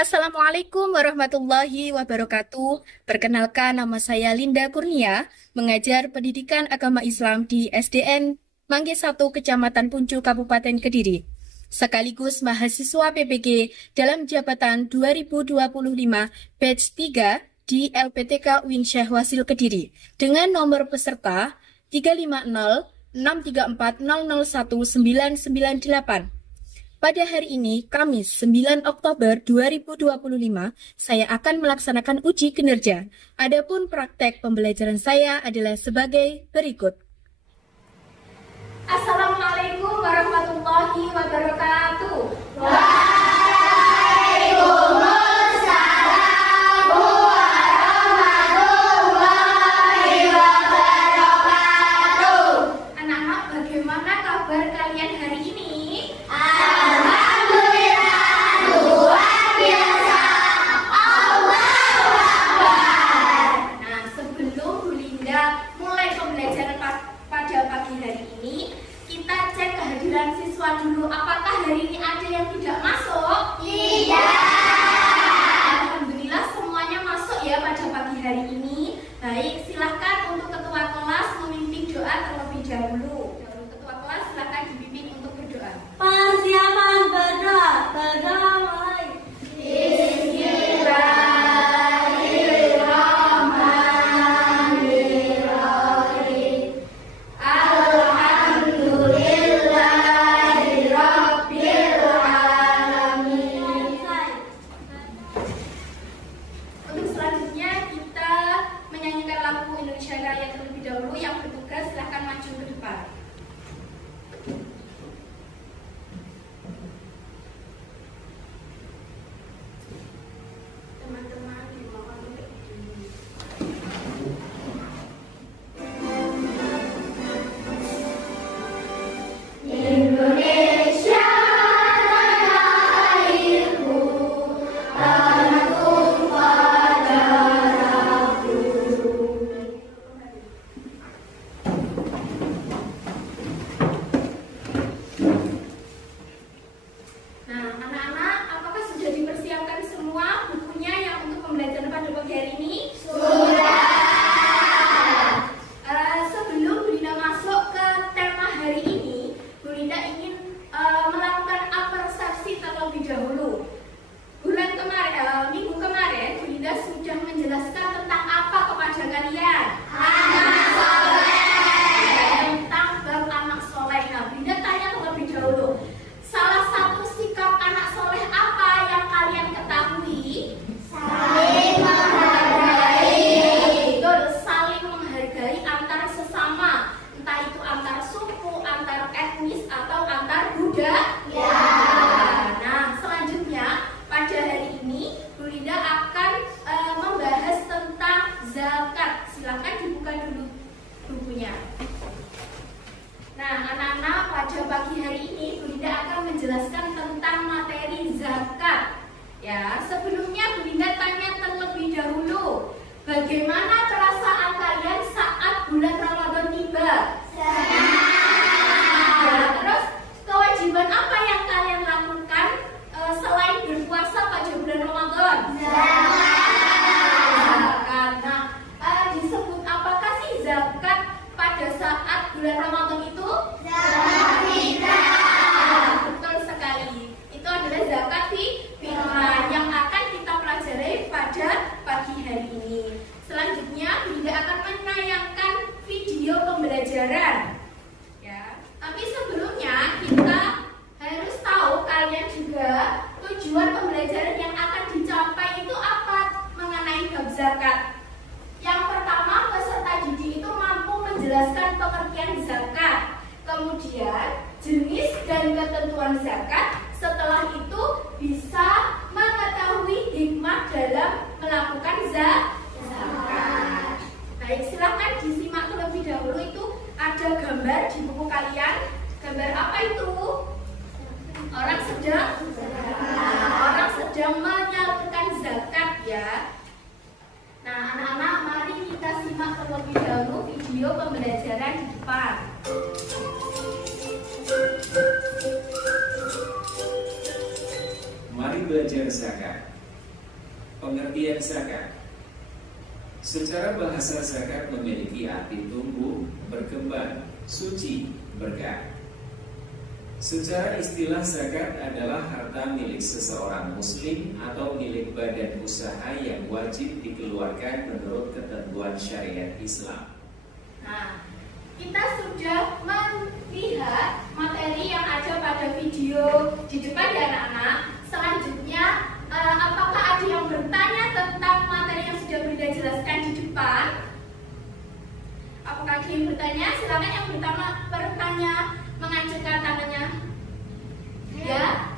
Assalamualaikum warahmatullahi wabarakatuh. Perkenalkan, nama saya Linda Kurnia, mengajar pendidikan agama Islam di SDN Mangge 1 Kecamatan Puncu, Kabupaten Kediri. Sekaligus mahasiswa PPG dalam jabatan 2025 batch 3 di LPTK UIN Syekh Wasil Kediri dengan nomor peserta 3506340019998. Pada hari ini, Kamis 9 Oktober 2025, saya akan melaksanakan uji kinerja. Adapun praktek pembelajaran saya adalah sebagai berikut. Assalamualaikum warahmatullahi wabarakatuh. Waalaikumsalam warahmatullahi wabarakatuh. Anak-anak, bagaimana kabar kalian hari ini? Alhamdulillah, luar biasa. Allahu Akbar. Nah, sebelum Bu Linda mulai pembelajaran pada pagi hari ini, kita cek kehadiran siswa dulu. Apakah hari ini ada yang tidak masuk? Tidak. Alhamdulillah semuanya masuk ya pada pagi hari ini. Baik, silahkan untuk ketua kelas memimpin doa terlebih dahulu. Ketua kelas silahkan dipimpin untuk berdoa. Persiapan berdoa. Berdoa mulai. Bismillahirrahmanirrahim. Alhamdulillahirabbil alamin. Untuk selanjutnya kita menyanyikan lagu Indonesia Raya terlebih dahulu. Yang bertugas silahkan maju ke depan. Teman-teman dimohon untuk berdiri. Indonesia tanah airku, tanah tumpah darahku. Nah, anak-anak, apakah sudah dipersiapkan semua bukunya yang untuk pembelajaran pada pagi hari ini? Sudah. Sebelum Bu Linda masuk ke tema hari ini, Bu Linda ingin melakukan persepsi terlebih dahulu. Minggu kemarin, Bu Linda sudah menjelaskan tentang apa kepada kalian? Anak soleh. Tentang bab anak soleh. Nah, Bu Linda tanya terlebih dahulu. Salah satu sikap anak soleh apa yang kalian ketahui? Saling menghargai. Betul, saling menghargai antar sesama, entah itu antar suku, antar etnis, atau antar budaya. Ya. Nah, selanjutnya pada hari ini Bu Linda akan membahas tentang zakat. Silakan dibuka dulu bukunya. Nah, anak-anak, pada pagi hari ini Bu Linda akan menjelaskan tentang materi zakat. Ya, sebelumnya Bu Linda tanya terlebih dahulu, bagaimana perasaan kalian saat bulan Ramadan tiba? Ya, terus kewajiban apa yang kalian lakukan selain berpuasa pada bulan Ramadan? Zakat. Nah, disebut apakah sih zakat pada saat bulan Ramadan itu? Betul sekali. Itu adalah zakat fitrah yang akan kita pelajari pada pagi hari ini. Selanjutnya, Bunda akan menayangkan video pembelajaran. Ya, tapi sebelumnya kita harus tahu kalian juga tujuan pembelajaran yang akan dicapai itu apa mengenai bab zakat. Yang pertama, peserta didik itu mampu menjelaskan pengertian zakat, kemudian jenis dan ketentuan zakat. Setelah itu bisa mengetahui hikmah dalam melakukan zakat. Baik, silakan disimak terlebih dahulu. Itu ada gambar di buku kalian. Gambar apa itu? Orang sedang menyalurkan zakat ya. Nah, anak-anak, mari kita simak terlebih dahulu video pembelajaran di depan. Mari belajar zakat. Pengertian zakat. Secara bahasa zakat memiliki arti tumbuh, berkembang, suci, berkah. Secara istilah zakat adalah harta milik seseorang muslim atau milik badan usaha yang wajib dikeluarkan menurut ketentuan syariat Islam. Nah, kita sudah melihat materi yang ada pada video di depan ya anak-anak. Selanjutnya, apakah ada yang bertanya tentang materi yang sudah Bunda jelaskan di depan? Apakah ada yang bertanya? Silakan yang bertanya mengacungkan tangannya. Ya.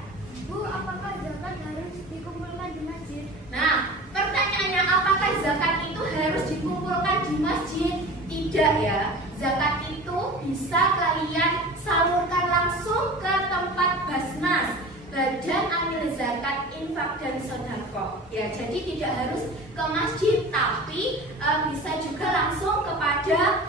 Bu, apakah zakat harus dikumpulkan di masjid? Nah, pertanyaannya apakah zakat itu harus dikumpulkan di masjid? Tidak ya. Zakat itu bisa kalian salurkan langsung ke tempat Basnas, Badan Amil Zakat Infak dan Sedekah. Ya, jadi tidak harus ke masjid, tapi bisa juga langsung kepada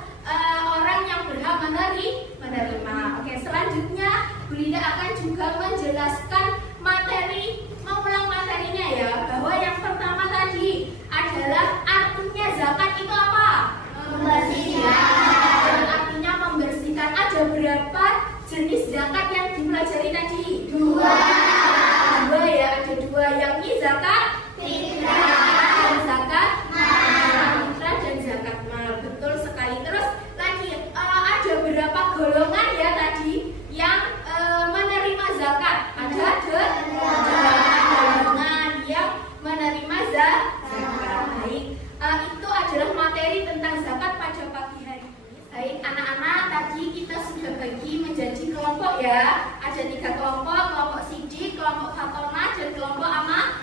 orang yang berhak menerima. Oke, selanjutnya Bu Linda akan juga menjelaskan materi, mengulang materinya ya, bahwa yang pertama tadi adalah artinya zakat itu apa? Membersihkan. Artinya membersihkan. Ada berapa jenis zakat yang dipelajari tadi? Dua Ya, ada dua, yakni zakat fitrah dan zakat mal. fitrah dan zakat mal. Betul sekali. Terus lagi ada berapa golongan ya tadi yang menerima zakat? Ada 8 golongan yang menerima zakat. Baik, itu adalah materi tentang zakat pada pagi hari ini. Baik anak-anak, tadi kita sudah bagi menjadi kelompok ya. Ada 3 kelompok, kelompok sidik, kelompok fatonah, dan kelompok amanah.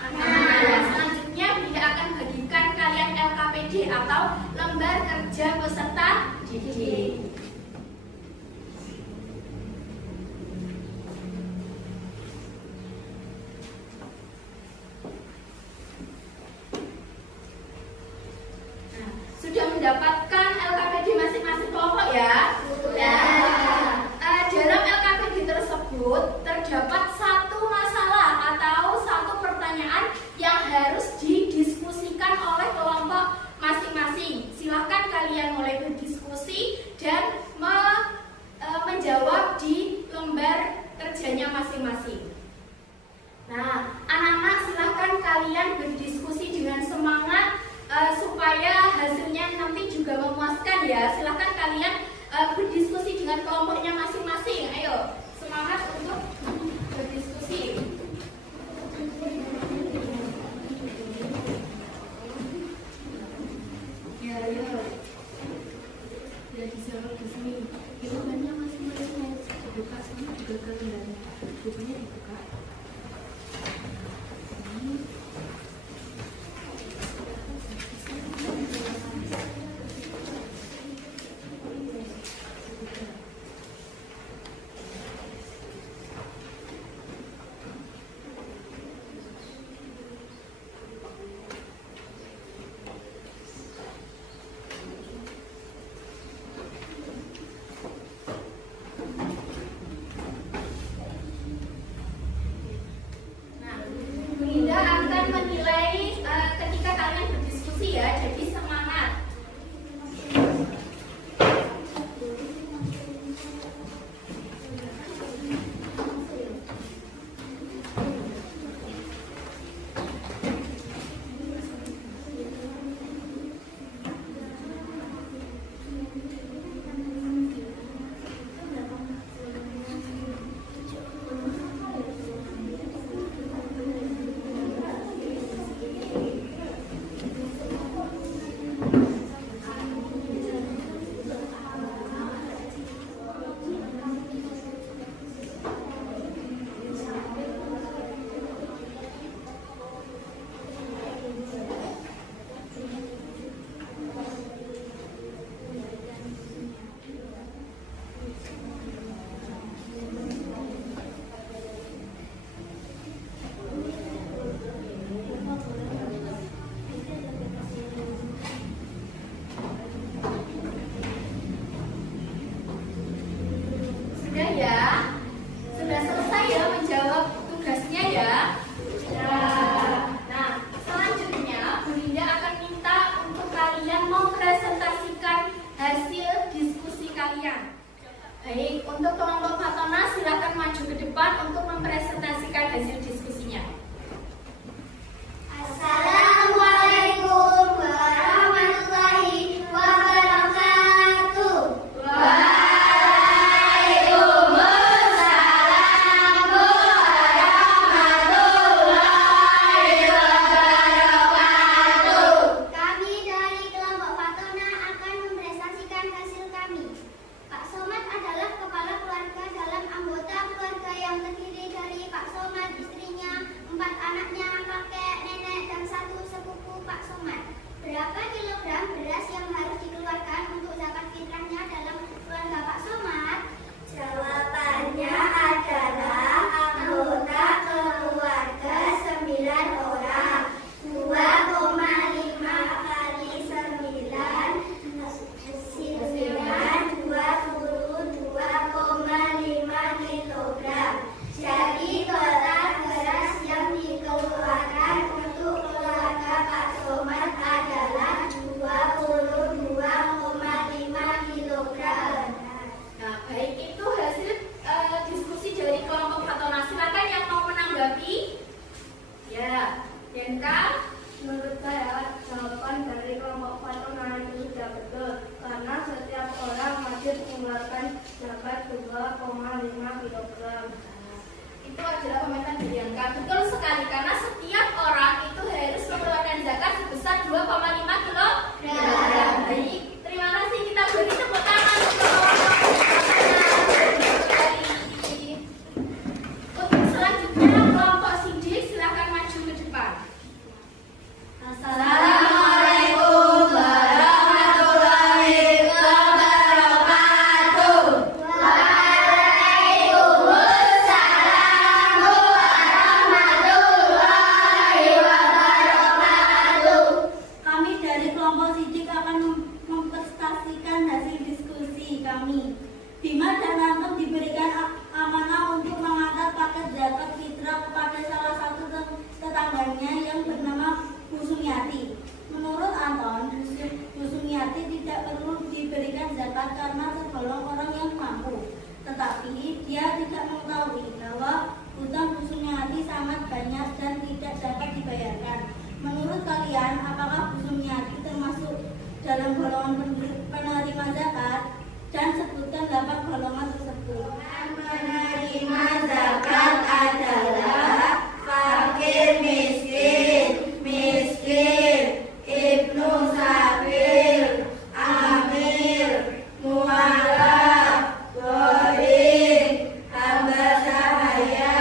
Selanjutnya Bunda akan bagikan kalian LKPD atau lembar kerja peserta didik. Nah, sudah mendapatkan LKPD masing-masing kelompok ya? Dalam LKPD tersebut terdapat satu masalah atau satu pertanyaan yang harus didiskusikan oleh kelompok masing-masing. Silahkan kalian mulai berdiskusi dan menjawab di lembar kerjanya masing-masing. Nah, anak-anak silahkan kalian berdiskusi dengan semangat supaya hasilnya nanti juga pertanyaan, apakah Bu Sumiati termasuk dalam golongan penerima zakat? Dan sebutkan 8 golongan tersebut. Penerima zakat adalah fakir miskin, ibnu sabil, amir, mualaf, gharib, hamba sahaya,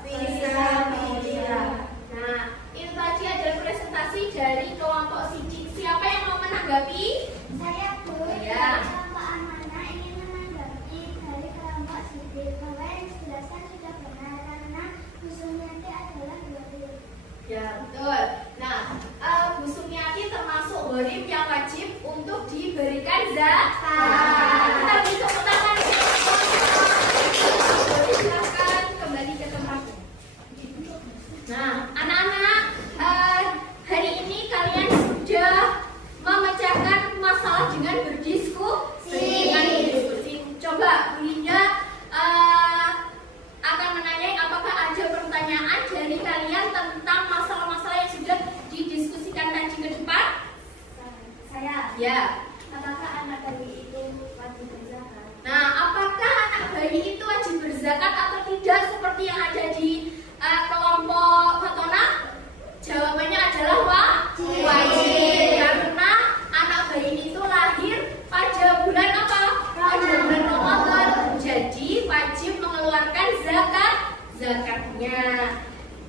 fisabilillah. Nah, itu tadi adalah presentasi dari kelompok Sidik. Siapa yang mau menanggapi? Saya Bu, Ya. kelompok amanah ingin menanggapi dari kelompok sidik bahwa yang dijelaskan sudah benar karena Bu Sumiati adalah gharib. Ya, betul. Nah, Bu Sumiati termasuk gharib yang wajib untuk diberikan zakat. Kita beri tepuk tangan. Silakan kembali ke tempatnya. Nah, anak-anak, hari ini kalian sudah memecahkan masalah dengan berdiskusi. Coba Bu Linda akan menanyai apakah ada pertanyaan dari kalian tentang masalah-masalah yang sudah didiskusikan tadi ke depan? Saya, Ya. apakah anak bayi itu wajib berzakat? Nah, apakah anak bayi itu wajib berzakat atau tidak seperti yang ada di kelompok Fatona? Jawabannya adalah wajib. Karena anak bayi itu lahir pada bulan apa? Pada bulan Ramadan. Jadi wajib mengeluarkan zakatnya.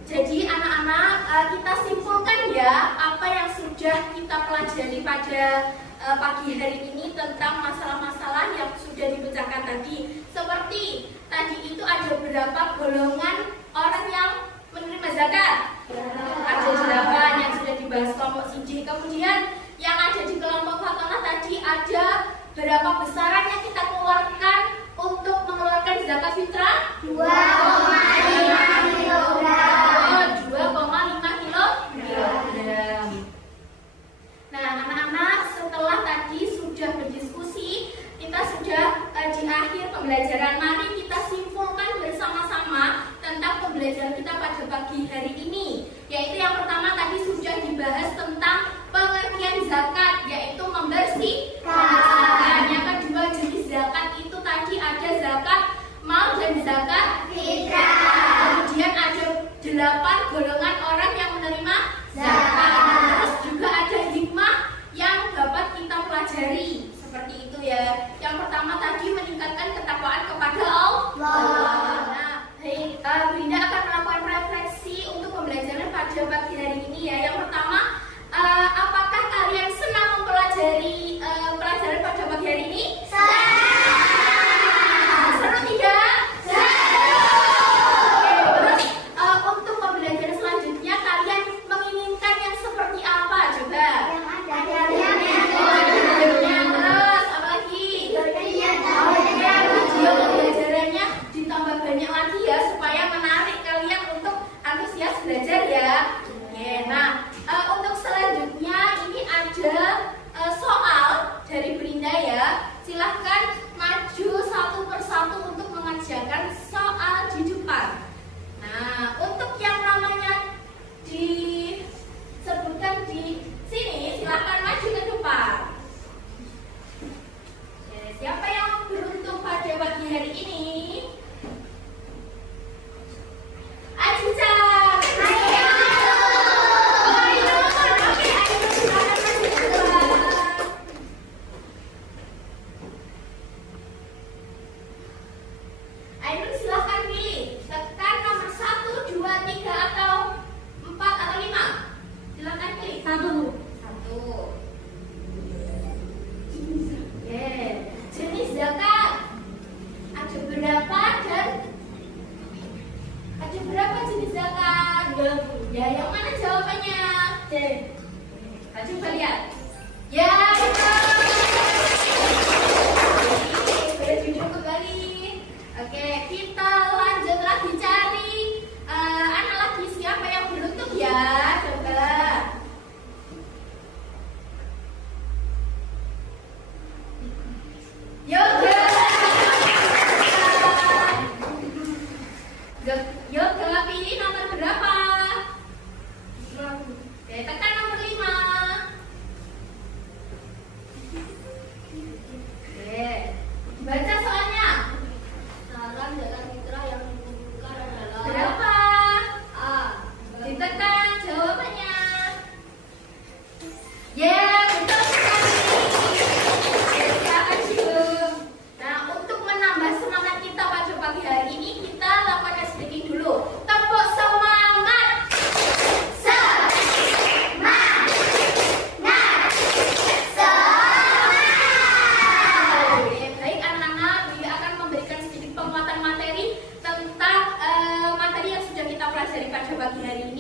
Jadi anak-anak, kita simpulkan ya apa yang sudah kita pelajari pada pagi hari ini tentang masalah-masalah yang sudah dipecahkan tadi. Seperti tadi itu ada berapa golongan orang yang menerima zakat? Ada 8 yang sudah dibahas kelompok Sidik. Kemudian yang ada di kelompok Fatona tadi ada berapa besaran yang kita keluarkan untuk mengeluarkan zakat fitrah? 2,5 kilogram. 2,5 kilogram. Nah, anak-anak, setelah tadi sudah berdiskusi, kita sudah di akhir pembelajaran. Mari kita simpulkan bersama-sama tentang pembelajaran kita pada pagi hari ini. Yaitu yang pertama tadi sudah dibahas tentang pengertian zakat, yaitu membersihkan. Yang kedua, jenis zakat itu tadi ada zakat mal dan zakat fitrah. Kemudian ada 8 golongan orang yang menerima zakat. Terus juga ada hikmah yang dapat kita pelajari. Seperti itu ya. Yang pertama tadi meningkatkan ketakwaan kepada Allah. Nah, Bu Linda akan melakukan refleksi untuk pembelajaran pada pagi hari ini ya. Yang pertama, apakah kalian senang mempelajari pelajaran pada pagi hari ini? Seru tidak? Terus untuk pembelajaran selanjutnya kalian menginginkan yang seperti apa? Coba. Terus apa lagi? Video pembelajarannya ditambah banyak lagi ya supaya menarik kalian untuk antusias belajar ya. Oke, nah untuk selanjutnya ini ada soal dari Bu Linda ya. Silahkan maju satu persatu untuk mengerjakan soal di depan. Nah, untuk yang namanya disebutkan di sini, silahkan maju ke depan. Oke, siapa yang beruntung pada pagi hari ini? Aziza. Ainun silahkan pilih. Tekan nomor 1, 2, 3 atau 4 atau 5. Silahkan pilih. 1. Oke. Jenis zakat ada berapa dan ada berapa jenis zakat? Ya, yang mana jawabannya? C. Kita coba lihat. Ya, betul. Boleh duduk kembali. Oke, kita lanjut lagi cari anak lagi. Siapa yang beruntung ya? Coba. Yoga. Yoga pilih nomor berapa? Oke, tekan nomor 5.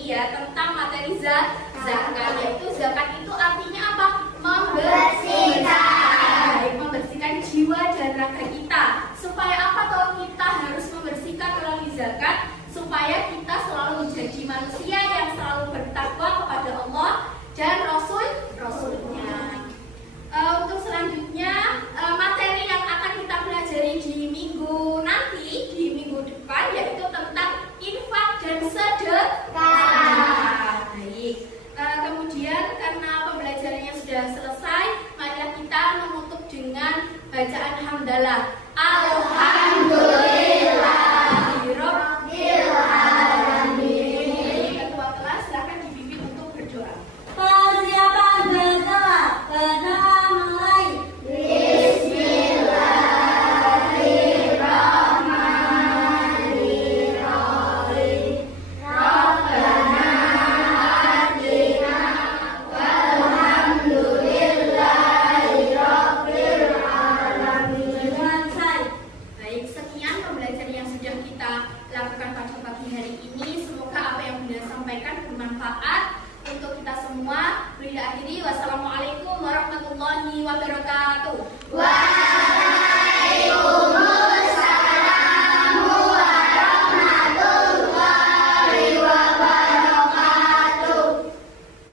ya tentang materi zakat, yaitu zakat itu artinya apa? Membersihkan jiwa dan raga kita. Supaya apa toh kita harus membersihkan melalui zakat? Supaya kita selalu menjadi manusia yang selalu bertakwa kepada Allah dan Rasul-Rasulnya. Untuk selanjutnya materi yang akan kita pelajari di minggu nanti, di minggu depan, yaitu tentang infak dan sedekah. Baik. Kemudian karena pembelajarannya sudah selesai, marilah kita menutup dengan bacaan hamdalah. Alhamdulillahirabbil alamin. Ketua kelas silakan dibimbing untuk berdoa. Persiapan berdoa. Berdoa mulai. Bismillahirrahmanirrahim. Rabbana atina walhamdulillahirabbil alamin. Baik, sekian pembelajaran yang sudah kita lakukan pada pagi hari ini. Semoga apa yang Bunda sampaikan bermanfaat untuk kita semua. Bunda akhiri, wassalamualaikum warahmatullahi wabarakatuh.